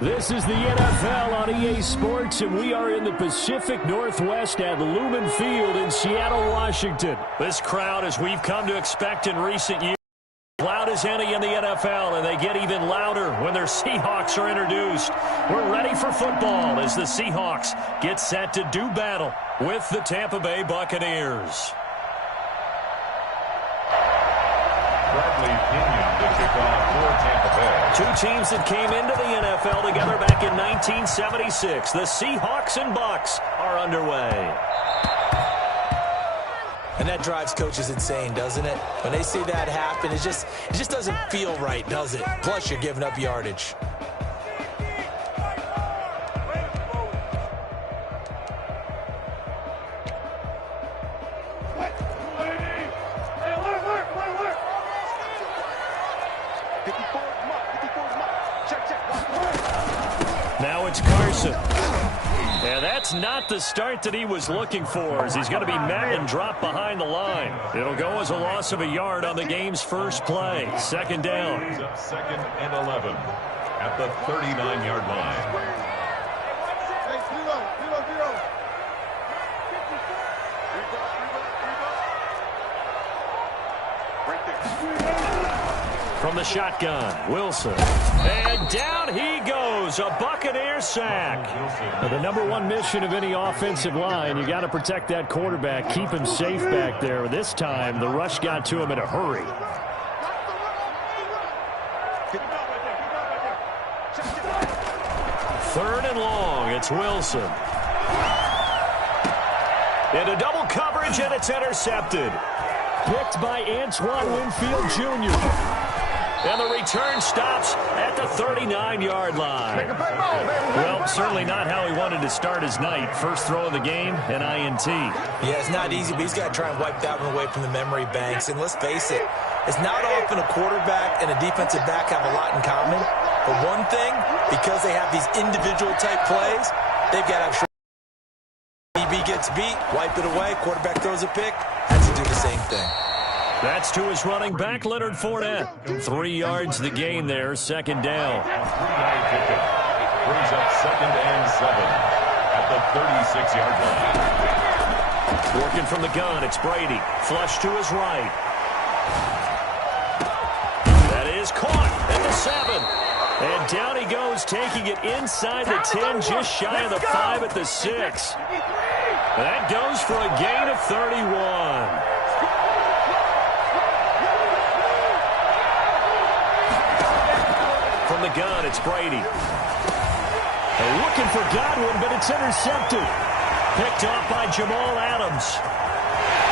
This is the NFL on EA Sports, and we are in the Pacific Northwest at Lumen Field in Seattle, Washington. This crowd, as we've come to expect in recent years, loud as any in the NFL, and they get even louder when their Seahawks are introduced. We're ready for football as the Seahawks get set to do battle with the Tampa Bay Buccaneers. Bradley Pinion, the kickoff for Tampa Bay. Two teams that came into the NFL together back in 1976. The Seahawks and Bucs are underway. And that drives coaches insane, doesn't it? When they see that happen, it just doesn't feel right, does it? Plus, you're giving up yardage. Now it's Carson. And that's not the start that he was looking for, as he's going to be met and dropped behind the line. It'll go as a loss of a yard on the game's first play. Second down. Second and 11 at the 39-yard line. From the shotgun, Wilson. And down he goes, a Buccaneer sack. Now, the #1 mission of any offensive line, you got to protect that quarterback, keep him safe back there. This time, the rush got to him in a hurry. Third and long, it's Wilson. Into double coverage, and it's intercepted. Picked by Antoine Winfield Jr. And the return stops at the 39-yard line. Well, certainly not how he wanted to start his night. First throw of the game, an INT. Yeah, it's not easy, but he's got to try and wipe that one away from the memory banks. And let's face it, it's not often a quarterback and a defensive back have a lot in common. But one thing, because they have these individual type plays, they've got to have DB gets beat, wipe it away, quarterback throws a pick, has to do the same thing. That's to his running back, Leonard Fournette. 3 yards the gain there, second down. Three-yard pickup brings up second and 7 at the 36-yard line. Working from the gun, it's Brady. Flush to his right. That is caught at the 7. And down he goes, taking it inside the 10, just shy of the 5 at the 6. That goes for a gain of 31. From the gun, it's Brady. They're looking for Godwin, but it's intercepted. Picked off by Jamal Adams.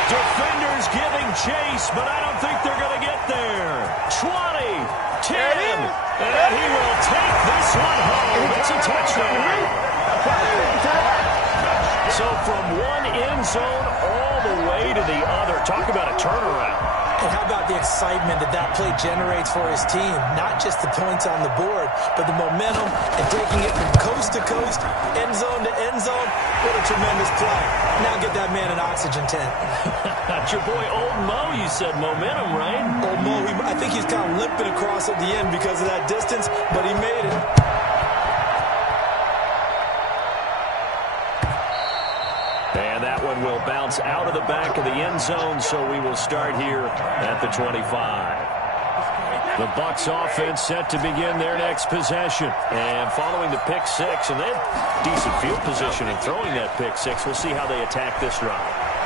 Defenders giving chase, but I don't think they're going to get there. 20, 10, and he will take this one home. It's a touchdown. So from one end zone all the way to the other. Talk about a turnaround. And how about the excitement that play generates for his team? Not just the points on the board, but the momentum and taking it from coast to coast, end zone to end zone. What a tremendous play. Now get that man an oxygen tent. That's your boy Old Mo, you said momentum, right? Old Mo, I think he's kind of limping across at the end because of that distance, but he made it. And that one will bounce out of the back of the end zone, so we will start here at the 25. The Bucs offense set to begin their next possession. And following the pick six, and they have decent field position in throwing that pick six. We'll see how they attack this drive.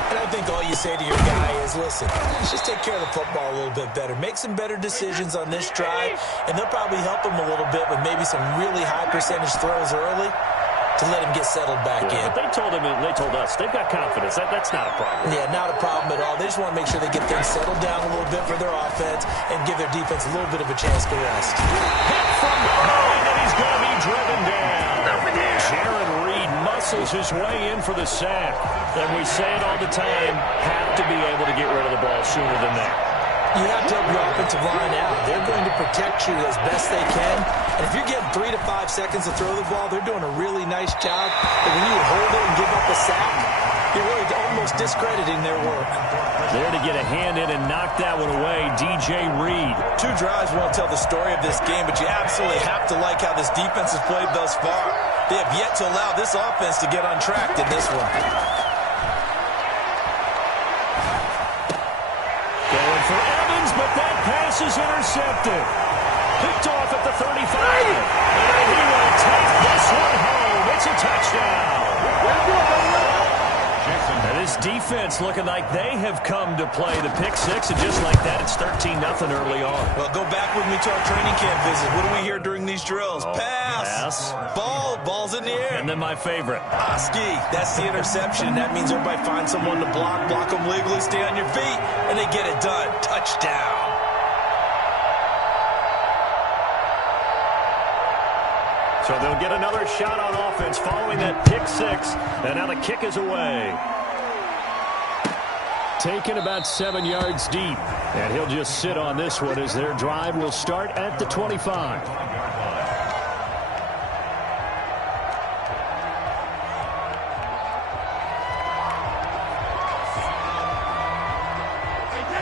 And I think all you say to your guy is, listen, let's just take care of the football a little bit better. Make some better decisions on this drive, and they'll probably help him a little bit with maybe some really high percentage throws early to let him get settled back in. But they told him, and they told us, they've got confidence. That's not a problem. Yeah, not a problem at all. They just want to make sure they get things settled down a little bit for their offense and give their defense a little bit of a chance to rest. Hit from behind, and he's going to be driven down. Jaron Reed muscles his way in for the sack. And we say it all the time, have to be able to get rid of the ball sooner than that. You have to help your offensive line out. They're going to protect you as best they can. And if you're getting 3 to 5 seconds to throw the ball, they're doing a really nice job. But when you hold it and give up a sack, you're really almost discrediting their work. There to get a hand in and knock that one away. DJ Reed. 2 drives won't tell the story of this game, but you absolutely have to like how this defense has played thus far. They have yet to allow this offense to get untracked in this one. Going for Evans, but that pass is intercepted. Picked off at the 35. And he will take this one home. It's a touchdown. And this defense looking like they have come to play the pick six, and just like that, it's 13-0 early on. Well, go back with me to our training camp visit. What do we hear during these drills? Pass. Ball's in the air. And then my favorite. Ski. That's the interception. That means everybody finds someone to block them legally, stay on your feet, and they get it done. Touchdown. So they'll get another shot on offense following that pick six, and now the kick is away. Taken about 7 yards deep, and he'll just sit on this one as their drive will start at the 25.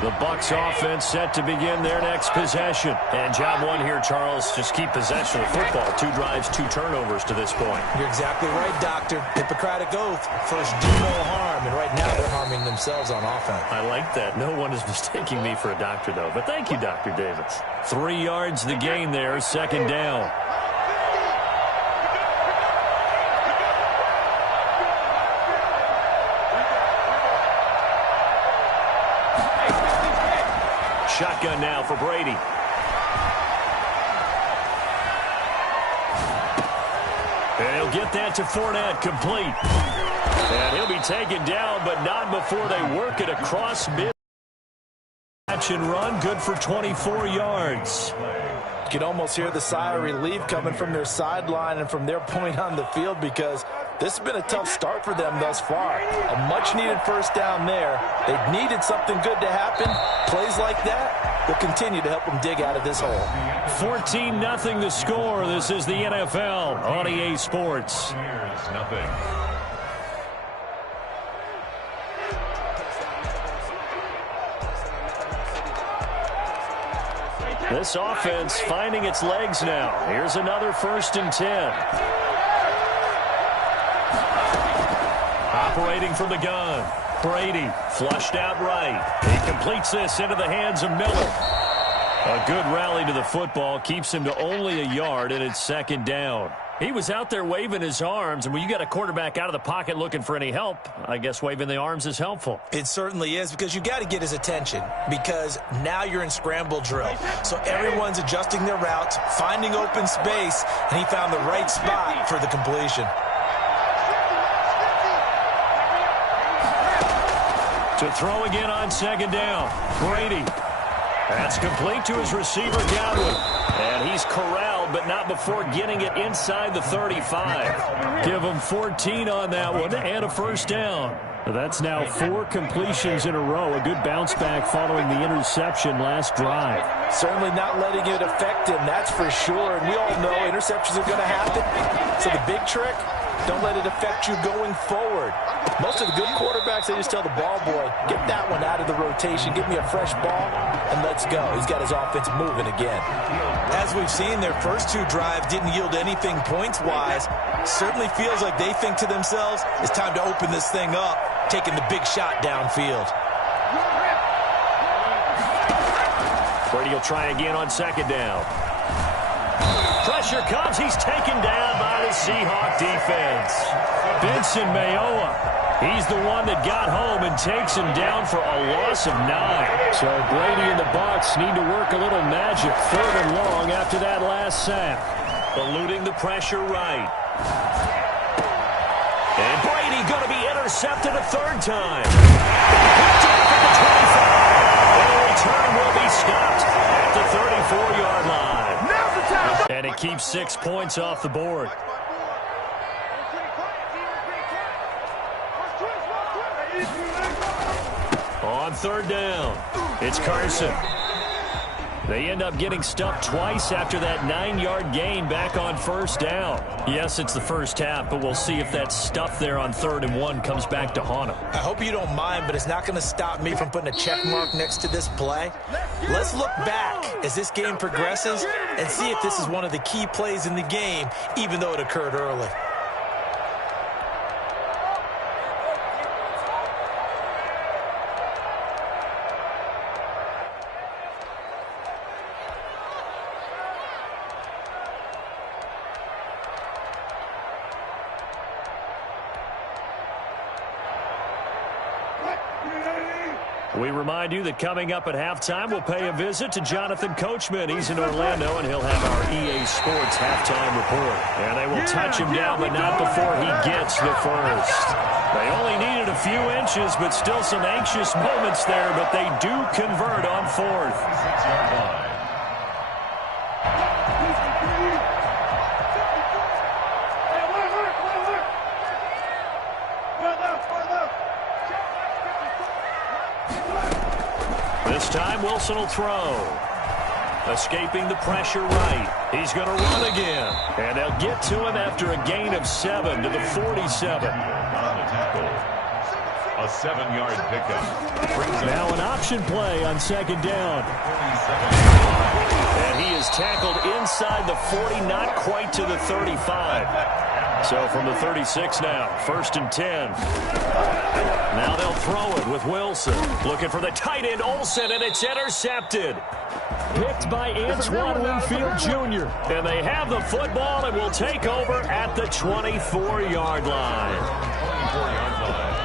The Bucs offense set to begin their next possession. And job one here, Charles, just keep possession of the football. 2 drives, 2 turnovers to this point. You're exactly right, Doctor. Hippocratic oath. First, do no harm. And right now, they're harming themselves on offense. I like that. No one is mistaking me for a doctor, though. But thank you, Dr. Davis. 3 yards the gain there, 2nd down. Shotgun now for Brady. And he'll get that to Fournette, complete. And he'll be taken down, but not before they work it across mid. Catch and run, good for 24 yards. You can almost hear the sigh of relief coming from their sideline and from their point on the field, because this has been a tough start for them thus far. A much-needed first down there. They needed something good to happen. Plays like that will continue to help them dig out of this hole. 14-0 the score. This is the NFL on EA Sports. This offense finding its legs now. Here's another 1st and 10. Operating from the gun. Brady flushed out right. He completes this into the hands of Miller. A good rally to the football keeps him to only a yard, and it's 2nd down. He was out there waving his arms, and when you got a quarterback out of the pocket looking for any help, I guess waving the arms is helpful. It certainly is, because you got to get his attention, because now you're in scramble drill. So everyone's adjusting their routes, finding open space, and he found the right spot for the completion. To throw again on 2nd down. Brady. That's complete to his receiver, Godwin. And he's corralled, but not before getting it inside the 35. Give him 14 on that one and a 1st down. That's now 4 completions in a row. A good bounce back following the interception last drive. Certainly not letting it affect him, that's for sure. And we all know interceptions are going to happen. So the big trick, don't let it affect you going forward. Most of the good quarterbacks, they just tell the ball boy, get that one out of the rotation, give me a fresh ball, and let's go. He's got his offense moving again. As we've seen, their first 2 drives didn't yield anything points-wise. Certainly feels like they think to themselves, it's time to open this thing up, taking the big shot downfield. Brady will try again on 2nd down. Pressure comes. He's taken down by the Seahawk defense. Benson Mayowa. He's the one that got home and takes him down for a loss of 9. So Brady and the Bucs need to work a little magic. 3rd and long after that last sack. Eluding the pressure right. And Brady going to be intercepted a 3rd time. Picked off at the 25. And the return will be stopped at the 34-yard line. And it keeps 6 points off the board. On 3rd down, it's Carson. They end up getting stuffed twice after that 9-yard gain back on first down. Yes, it's the first half, but we'll see if that stuff there on 3rd and 1 comes back to haunt them. I hope you don't mind, but it's not going to stop me from putting a check mark next to this play. Let's look back as this game progresses and see if this is one of the key plays in the game, even though it occurred early. We remind you that coming up at halftime, we'll pay a visit to Jonathan Coachman. He's in Orlando, and he'll have our EA Sports halftime report. And they will touch him down, but not before he gets the first. They only needed a few inches, but still some anxious moments there, but they do convert on 4th. 6-yard line. This time, Wilson will throw. Escaping the pressure right. He's going to run again. And they'll get to him after a gain of 7 to the 47. On the tackle. A 7-yard pickup. Now an option play on 2nd down. And he is tackled inside the 40, not quite to the 35. So from the 36 now, 1st and 10. Now they'll throw it with Wilson. Looking for the tight end, Olsen, and it's intercepted. Picked by Antoine Winfield Jr. And they have the football and will take over at the 24-yard line. 24-yard line.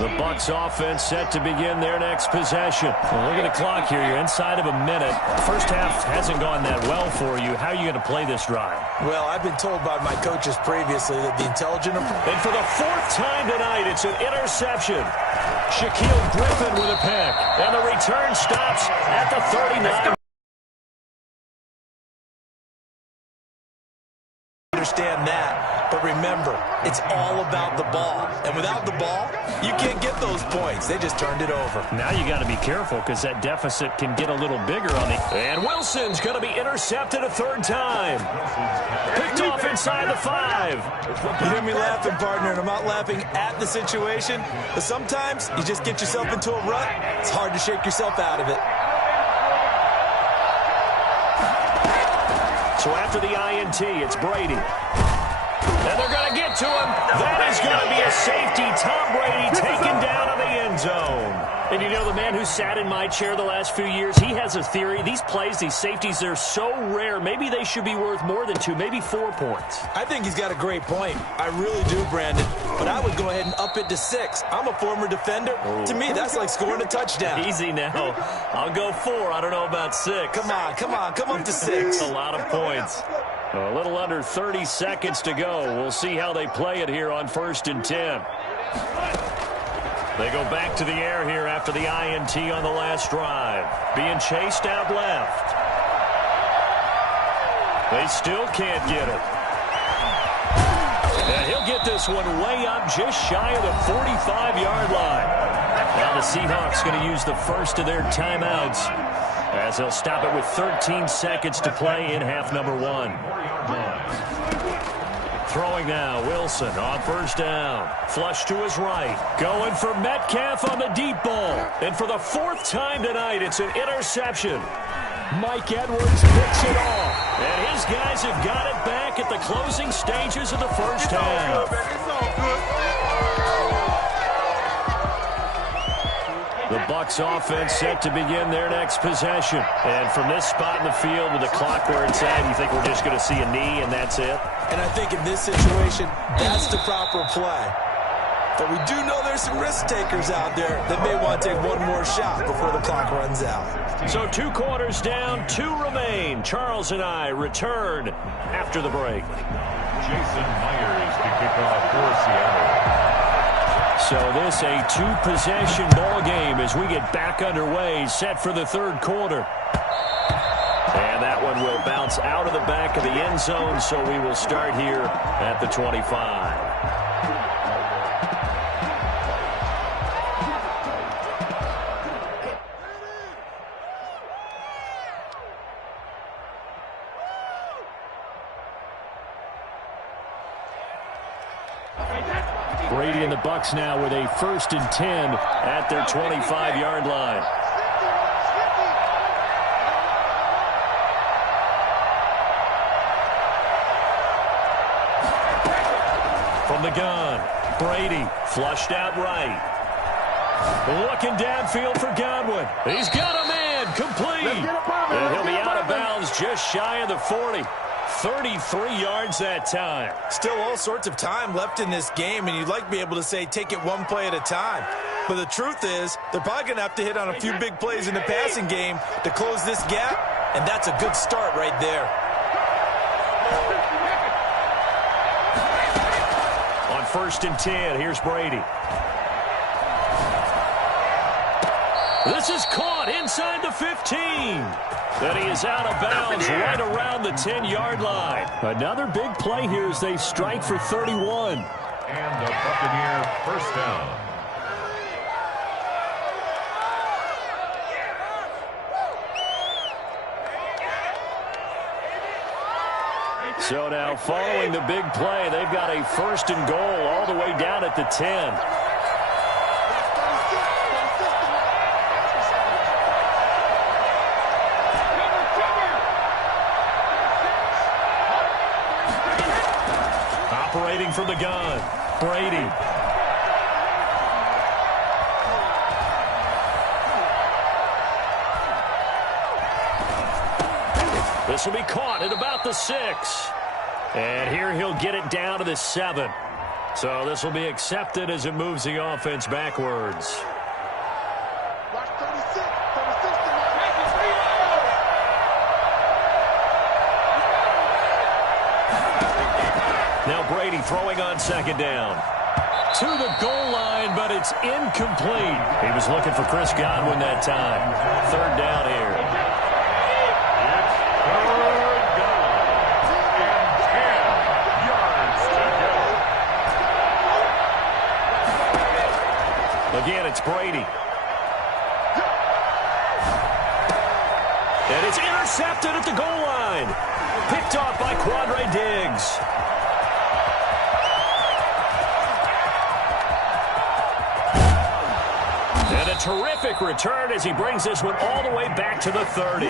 The Bucs offense set to begin their next possession. Well, look at the clock here. You're inside of a minute. First half hasn't gone that well for you. How are you going to play this drive? Well, I've been told by my coaches previously that the intelligent approach. And for the 4th time tonight, it's an interception. Shaquille Griffin with a pick. And the return stops at the 39. Understand that. But remember, it's all about the ball. And without the ball, you can't get those points. They just turned it over. Now you got to be careful because that deficit can get a little bigger on the... And Wilson's going to be intercepted a 3rd time. Picked off inside the 5. You hear me laughing, partner, and I'm not laughing at the situation. But sometimes you just get yourself into a rut. It's hard to shake yourself out of it. So after the INT, it's Brady. And they're going to get to him. That is going to be a safety. Tom Brady taken down in the end zone. And you know, the man who sat in my chair the last few years, he has a theory. These plays, these safeties, they're so rare. Maybe they should be worth more than 2, maybe 4 points. I think he's got a great point. I really do, Brandon. But I would go ahead and up it to 6. I'm a former defender. Ooh. To me, that's like scoring a touchdown. Easy now. I'll go 4. I don't know about 6. Come on. Come up to 6. A lot of points. A little under 30 seconds to go. We'll see how they play it here on 1st and 10. They go back to the air here after the INT on the last drive. Being chased out left. They still can't get it. And he'll get this one way up just shy of the 45-yard line. Now the Seahawks going to use the first of their timeouts as they'll stop it with 13 seconds to play in half number 1. Throwing now, Wilson on 1st down. Flush to his right. Going for Metcalf on the deep ball. And for the 4th time tonight, it's an interception. Mike Edwards picks it off. And his guys have got it back at the closing stages of the first half. The Bucs offense set to begin their next possession. And from this spot in the field with the clock where it's at, you think we're just going to see a knee and that's it? And I think in this situation, that's the proper play. But we do know there's some risk takers out there that may want to take one more shot before the clock runs out. So 2 quarters down, 2 remain. Charles and I return after the break. Jason Myers to kick off for Seattle. So this a 2-possession ball game as we get back underway, set for the 3rd quarter. And that one will bounce out of the back of the end zone, so we will start here at the 25. Bucs now with a 1st and 10 at their 25-yard line. From the gun, Brady flushed out right. Looking downfield for Godwin. He's got a man complete. And he'll be out of bounds just shy of the 40. 33 yards that time. Still all sorts of time left in this game, and you'd like to be able to say take it one play at a time. But the truth is, they're probably going to have to hit on a few big plays in the passing game to close this gap, and that's a good start right there. On 1st and 10, here's Brady. This is caught inside the 15. And he is out of bounds right around the 10-yard line. Another big play here as they strike for 31. And the Buccaneer first down. So now following the big play, they've got a 1st and goal all the way down at the 10. Operating from the gun, Brady. This will be caught at about the 6. And here he'll get it down to the 7. So this will be accepted as it moves the offense backwards. Now Brady throwing on 2nd down. To the goal line, but it's incomplete. He was looking for Chris Godwin that time. 3rd down here. It's 3rd down and 10 yards to go. Again, it's Brady. And it's intercepted at the goal line. Picked off by Quandre Diggs. And a terrific return as he brings this one all the way back to the 30.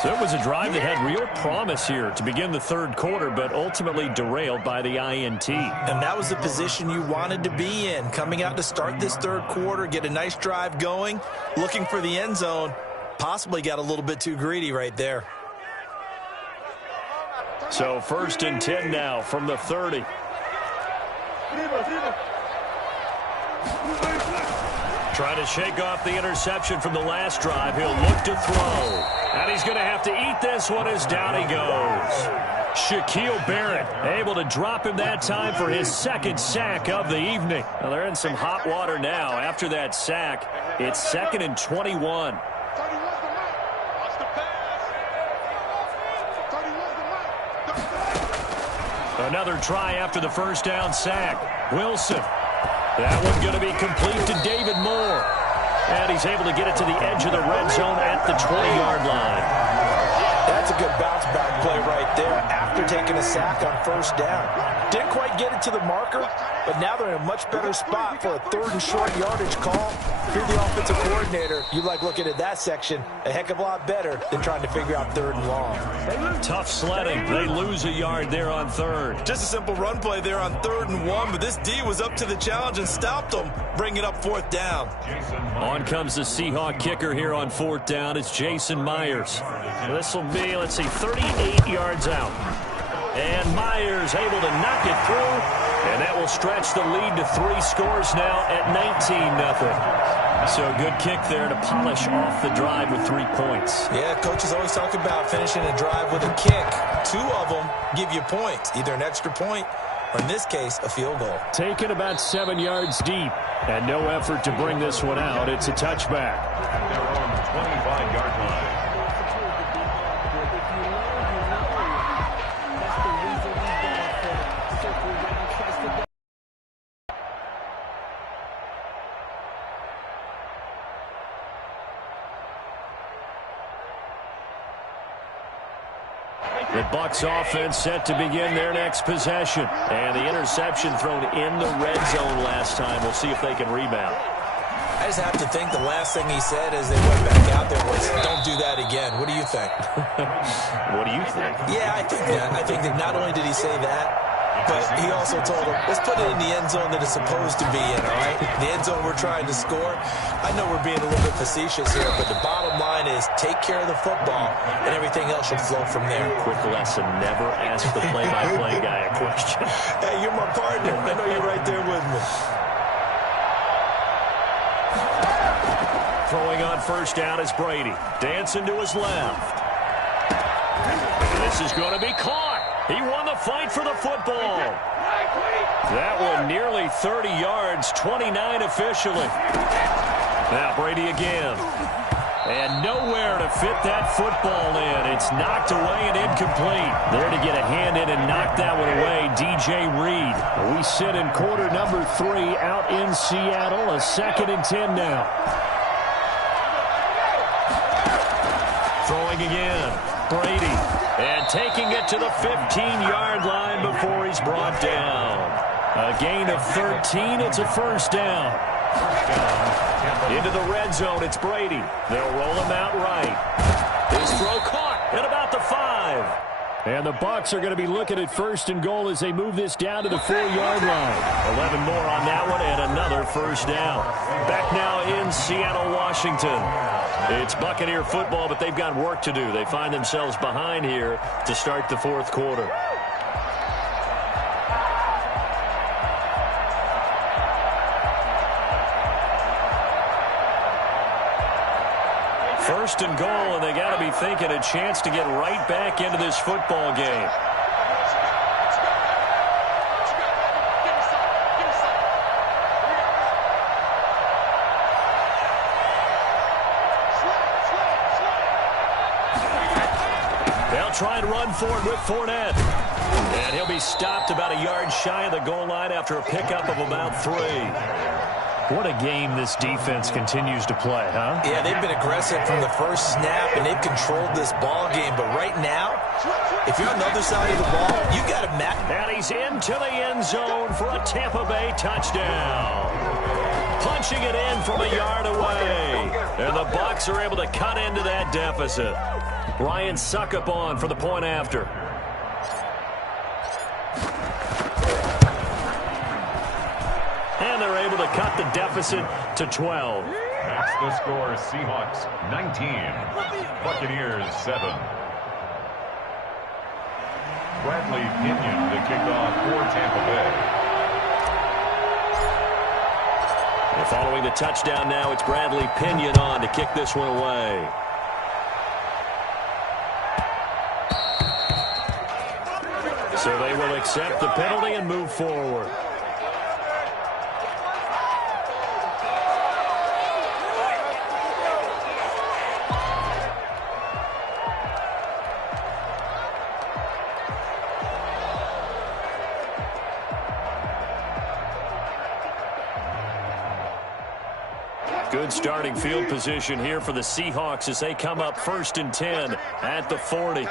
So it was a drive that had real promise here to begin the 3rd quarter, but ultimately derailed by the INT. And that was the position you wanted to be in. Coming out to start this 3rd quarter, get a nice drive going, looking for the end zone. Possibly got a little bit too greedy right there. So 1st and 10 now from the 30. Trying to shake off the interception from the last drive. He'll look to throw. And he's going to have to eat this one as down he goes. Shaquille Barrett able to drop him that time for his 2nd sack of the evening. Well, they're in some hot water now. After that sack, it's 2nd and 21. Another try after the 1st down sack. Wilson. That one going to be complete to David Moore. And he's able to get it to the edge of the red zone at the 20-yard line. That's a good bounce-back play right there after taking a sack on 1st down. Didn't quite get it to the marker, but now they're in a much better spot for a 3rd and short yardage call. If you're the offensive coordinator, you like looking at that section a heck of a lot better than trying to figure out 3rd and long. Tough sledding. They lose a yard there on 3rd. Just a simple run play there on 3rd and 1, but this D was up to the challenge and stopped them, bringing up 4th down. On comes the Seahawk kicker here on 4th down. It's Jason Myers. This will be, let's see, 38 yards out. And Myers able to knock it through, and that will stretch the lead to 3 scores now at 19-0. So a good kick there to polish off the drive with 3 points. Yeah, coaches always talk about finishing a drive with a kick. 2 of them give you points, either an extra point or, in this case, a field goal. Taken about 7 yards deep, and no effort to bring this one out. It's a touchback. They're on the 25-yard line. The Bucs offense set to begin their next possession. And the interception thrown in the red zone last time. We'll see if they can rebound. I just have to think the last thing he said as they went back out there was, don't do that again. What do you think? What do you think? Yeah, I think that. I think that not only did he say that, but he also told him, let's put it in the end zone that it's supposed to be in, all right? The end zone we're trying to score. I know we're being a little bit facetious here, but the bottom line is take care of the football, and everything else will flow from there. Quick lesson, never ask the play-by-play guy a question. Hey, you're my partner. I know you're right there with me. Throwing on first down is Brady. Dancing to his left. This is going to be caught. He won the fight for the football. That one nearly 30 yards, 29 officially. Now Brady again. And nowhere to fit that football in. It's knocked away and incomplete. There to get a hand in and knock that one away, DJ Reed. We sit in quarter number 3 out in Seattle. A 2nd and 10 now. Throwing again, Brady, and taking it to the 15-yard line before he's brought down. A gain of 13, it's a first down. Into the red zone, it's Brady. They'll roll him out right. His throw caught at about the 5. And the Bucs are going to be looking at 1st and goal as they move this down to the 4-yard line. 11 more on that one and another first down. Back now in Seattle, Washington. It's Buccaneer football, but they've got work to do. They find themselves behind here to start the 4th quarter. First and goal, and they got to be thinking a chance to get right back into this football game. They'll try and run for it with Fournette. And he'll be stopped about a yard shy of the goal line after a pickup of about 3. What a game this defense continues to play, huh? Yeah, they've been aggressive from the first snap, and they've controlled this ball game. But right now, if you're on the other side of the ball, you got to match. And he's into the end zone for a Tampa Bay touchdown. Punching it in from a yard away. And the Bucs are able to cut into that deficit. Ryan Succop on for the point after. And they're able to cut the deficit to 12. That's the score. Seahawks 19, Buccaneers 7. Bradley Pinion the kickoff for Tampa Bay. And following the touchdown now, it's Bradley Pinion on to kick this one away. So they will accept the penalty and move forward. Good starting field position here for the Seahawks as they come up 1st and 10 at the 40.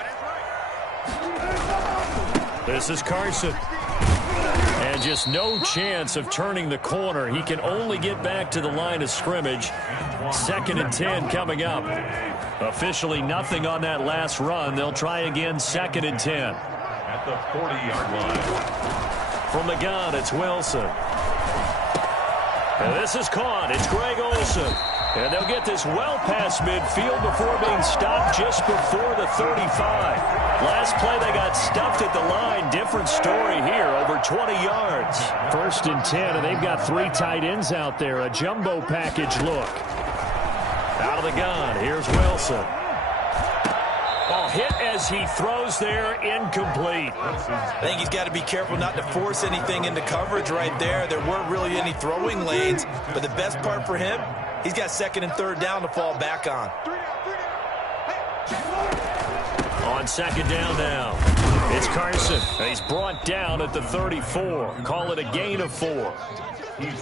This is Carson. And just no chance of turning the corner. He can only get back to the line of scrimmage. 2nd and 10 coming up. Officially nothing on that last run. They'll try again 2nd and 10. At the 40-yard line. From the gun, it's Wilson. And this is caught. It's Greg Olsen. And they'll get this well past midfield before being stopped just before the 35. Last play, they got stuffed at the line. Different story here, over 20 yards. 1st and 10, and they've got 3 tight ends out there. A jumbo package look. Out of the gun, here's Wilson. Oh, hit as he throws there, incomplete. I think he's got to be careful not to force anything into coverage right there. There weren't really any throwing lanes, but the best part for him, he's got 2nd and 3rd down to fall back on. On 2nd down now. It's Carson. He's brought down at the 34. Call it a gain of 4.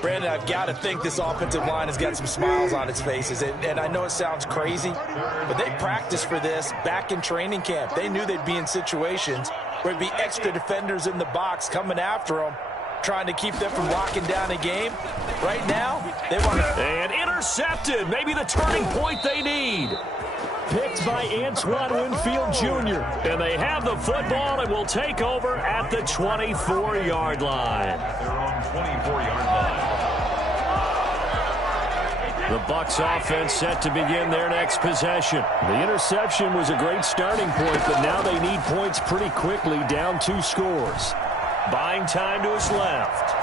Brandon, I've got to think this offensive line has got some smiles on its faces. And I know it sounds crazy, but they practiced for this back in training camp. They knew they'd be in situations where there'd be extra defenders in the box coming after them, trying to keep them from locking down a game. Right now, they want to... And intercepted. Maybe the turning point they need. Picked by Antoine Winfield Jr. And they have the football and will take over at the 24-yard line. They're on 24-yard line. The Bucs offense set to begin their next possession. The interception was a great starting point, but now they need points pretty quickly, down 2 scores. Buying time to his left.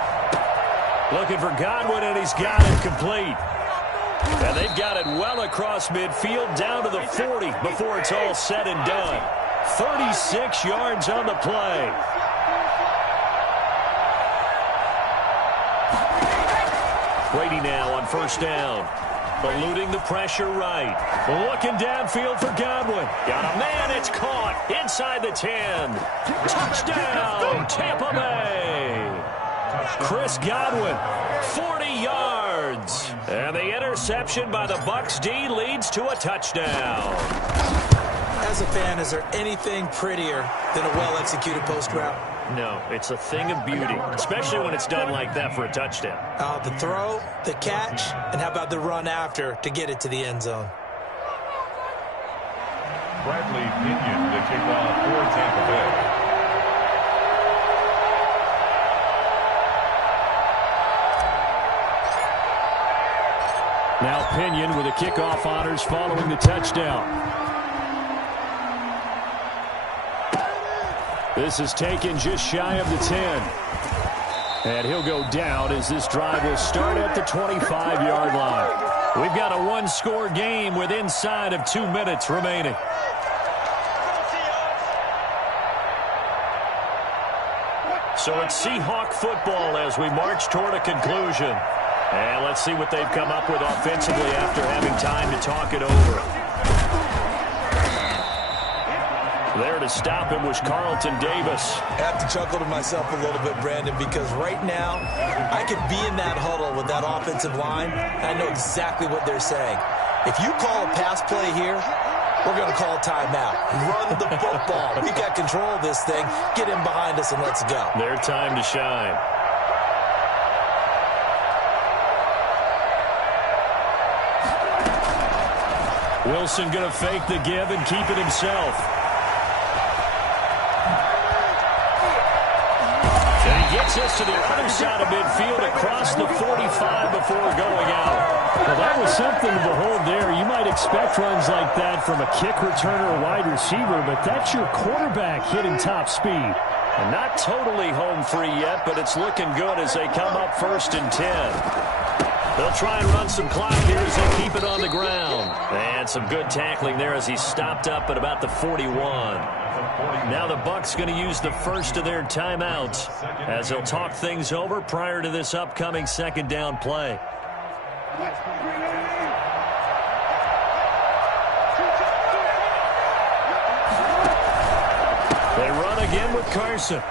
Looking for Godwin, and he's got it complete. And they've got it well across midfield, down to the 40 before it's all said and done. 36 yards on the play. Brady now on first down. Eluding the pressure right. Looking downfield for Godwin. Got a man, it's caught inside the 10. Touchdown, Tampa Bay. Chris Godwin, 40 yards. And the interception by the Bucs D leads to a touchdown. As a fan, is there anything prettier than a well-executed post route? No, it's a thing of beauty, especially when it's done like that for a touchdown. The throw, the catch, and how about the run after to get it to the end zone? Bradley Pinion to kick off for Tampa Bay. Now Pinion with the kickoff honors following the touchdown. This is taken just shy of the 10. And he'll go down as this drive will start at the 25-yard line. We've got a one-score game with inside of 2 minutes remaining. So it's Seahawk football as we march toward a conclusion. And let's see what they've come up with offensively after having time to talk it over. There to stop him was Carlton Davis. I have to chuckle to myself a little bit, Brandon, because right now I could be in that huddle with that offensive line, and I know exactly what they're saying. If you call a pass play here, we're going to call a timeout. Run the football. We got control of this thing. Get in behind us and let's go. Their time to shine. Wilson going to fake the give and keep it himself. And he gets us to the other side of midfield across the 45 before going out. Well, that was something to behold there. You might expect runs like that from a kick returner or wide receiver, but that's your quarterback hitting top speed. And not totally home free yet, but it's looking good as they come up 1st and 10. They'll try and run some clock here as they keep it on the ground. And some good tackling there as he stopped up at about the 41. Now the Bucs going to use the first of their timeouts as they'll talk things over prior to this upcoming second down play. They run again with Carson.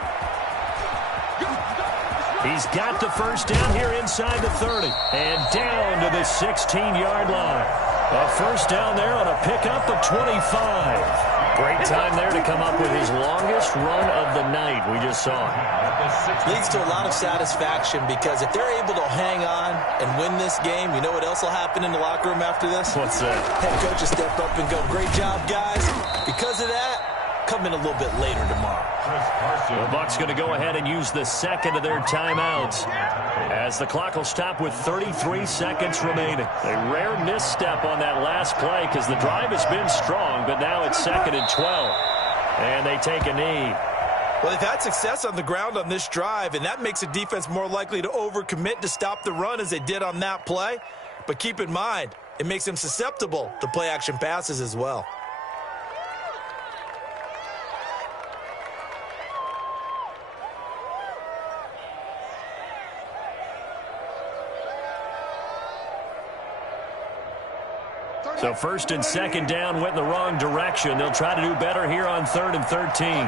He's got the first down here inside the 30 and down to the 16-yard line. A first down there on a pickup of 25. Great time there to come up with his longest run of the night we just saw. Leads to a lot of satisfaction because if they're able to hang on and win this game, you know what else will happen in the locker room after this? What's that? Head coach will step up and go, great job, guys. Because of that, come in a little bit later tomorrow. The Bucs going to go ahead and use the second of their timeouts as the clock will stop with 33 seconds remaining. A rare misstep on that last play because the drive has been strong, but now it's 2nd and 12. And they take a knee. Well, they've had success on the ground on this drive, and that makes the defense more likely to overcommit to stop the run as they did on that play. But keep in mind, it makes them susceptible to play-action passes as well. So 1st and 2nd down went in the wrong direction. They'll try to do better here on 3rd and 13.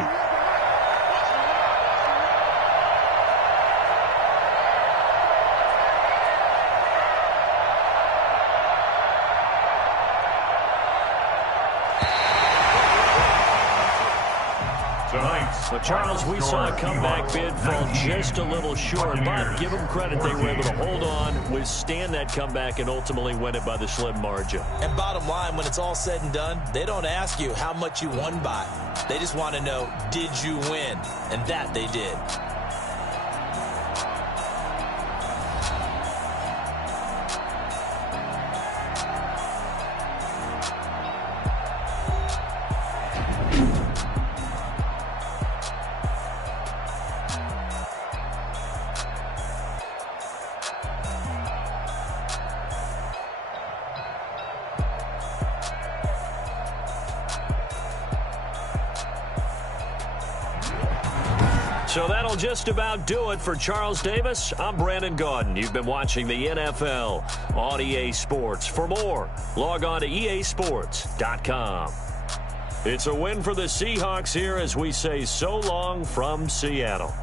Well, Charles, we saw a comeback bid fall just a little short, but give them credit. They were able to hold on, withstand that comeback, and ultimately win it by the slim margin. And bottom line, when it's all said and done, they don't ask you how much you won by. They just want to know, did you win? And that they did. So that'll just about do it for Charles Davis. I'm Brandon Gaudin. You've been watching the NFL on EA Sports. For more, log on to easports.com. It's a win for the Seahawks here as we say so long from Seattle.